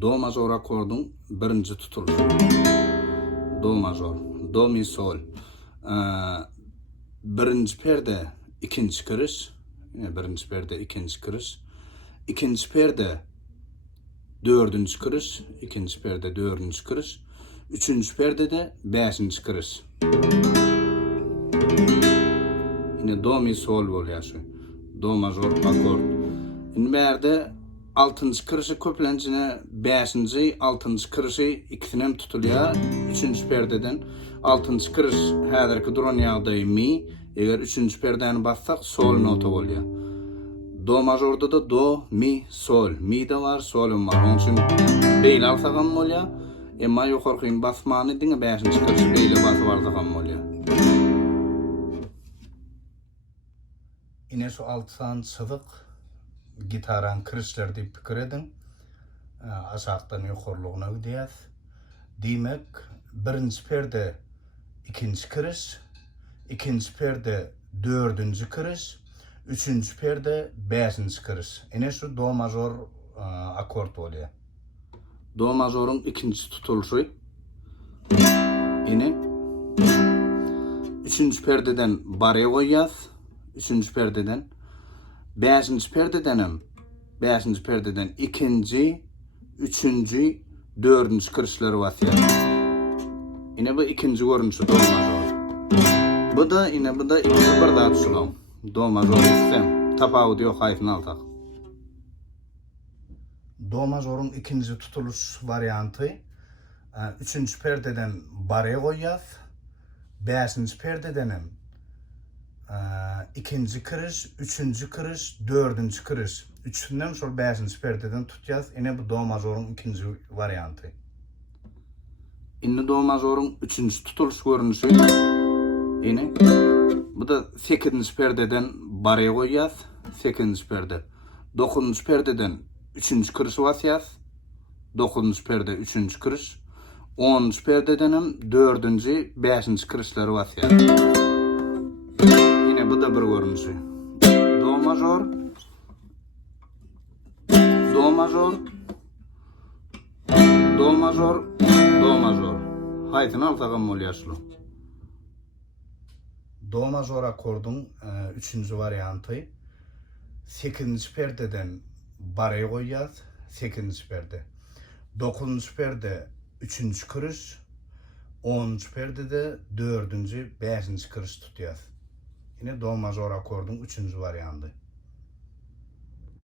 Do major akordun birinci tutuluşu. Do major, do mi sol. Birinci perde ikinci kırış. Birinci perde ikinci kırış. İkinci perde dördüncü kırış. İkinci perde dördüncü kırış. Üçüncü perde de beşinci kırış. Yine do mi sol oluyor şu. Do major akord. Yine berde altıncı kırışı köplencine beşinci, altıncı kırışı ikisinem tutuluyor. Üçüncü perdeden altıncı kırış hadarki duran yağday mi. Eğer üçüncü perdeni bassak sol nota oluyor. Do majorda da do, mi, sol. Mi de var, solum var. Onun için beyle alsakam oluyor. Ama yukarıkın basmanı dine beşinci kırışı beyle bası varsakam oluyor. Yine şu altsan sıdık gitaran kırışlar deyip fikir edin. Aşağıdan yukarılığına ödeyez. Demek birinci perde ikinci kırış, ikinci perde dördüncü kırış, üçüncü perde beşinci kırış. Yine şu do major akord oluyor. Do majorun ikinci tutuluşu. Yine üçüncü perdeden baraya koyacağız. Üçüncü perdeden. Beşinci perdeden ikinci, üçüncü, dördüncü kırışları var. Yine bu ikinci görünüşü do major. Bu da ikinci bir daha tutulum. Do major istem. Tapağı diyor kayıtın altak. Do majorun ikinci tutuluş varyantı. Üçüncü perdeden baraya koyacağız. Beşinci perdeden ikinci kırış, üçüncü kırış, dördüncü kırış. Üçünden sonra beşinci perdeden tutacağız. Yine bu do majorun ikinci varyantı. Yine do majorun üçüncü tutuluş görünüşü. Yine bu da sekizinci perdeden baraya koyacağız. Sekizinci perde. Dokuzuncu perdeden üçüncü kırışı basacağız. Dokuzuncu perde üçüncü kırış. Onuncu perdeden hem dördüncü, beşinci kırışları basacağız. Yine bu da bir görünüşü. Do major, do major, do major, do major. Haytını altakam oluyor şu. Do major akordun üçüncü varyantı. Sekizinci perdeden baraya koyacağız. Sekizinci perde. Dokuzuncu perde üçüncü kırış. Onuncu perdede dördüncü, beşinci kırış tutacağız. Yine do major akordun üçüncü varyantı.